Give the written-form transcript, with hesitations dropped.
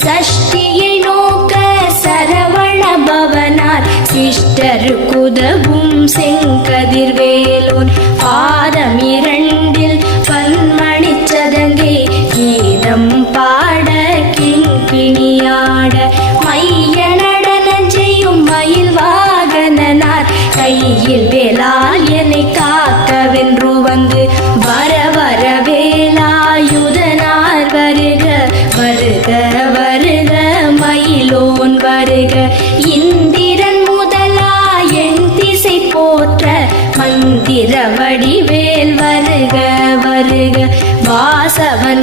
சஷ்டியை நோக்க சரவண பவனார் சிஷ்டருக்குதவும் செங்கதிர்வேலோன் பாதம் இரண்டில் பன்மணி சதங்கை கீதம் பாட கிண்கிணியாட மைய நடனம் செய்யும் மயில் வாகனனார் கையில் வேலால் என்னை காக்கவென்று வந்து வர வர வேலாயுதனார் வருக வருக வருக மயிலோன் வருக இந்திரன் முதலா என் திசை போற்ற மந்திர வடிவேல் வருக வருக வாசவன்